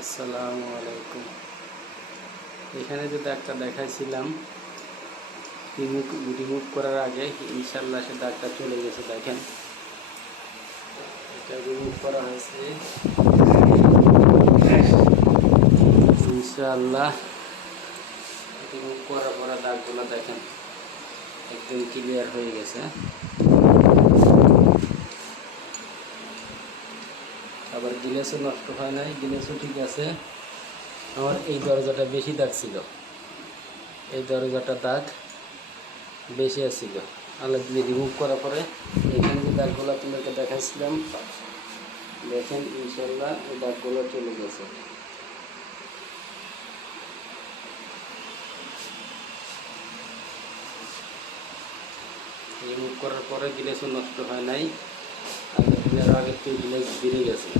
আসসালামু আলাইকুম। এখানে যে দাগটা দেখাইছিলাম রিমুভ করার আগে ইনশাল্লাহ সে দাগটা চলে গেছে। দেখেন, এটা রিমুভ করা হয়েছে ইনশাল্লাহ। রিমুভ করার পরে দাগগুলো দেখেন একদম ক্লিয়ার হয়ে গেছে। আবার গ্লেসও নষ্ট হয় নাই, গ্লেসও ঠিক আছে। আমার এই দরজাটা বেশি দাগ ছিল, এই দরজাটা দাগ বেশি আসছিল। আলাদা দিয়ে রিমুভ করার পরে এখানে যে দাগগুলো আপনাকে দেখাচ্ছিলাম দেখেন ইনশাল্লাহ এই দাগগুলো চলে গেছে। রিমুভ করার পরে গ্লেসও নষ্ট হয় নাই, আগের আগের থেকে গ্লেস বেড়ে গেছে।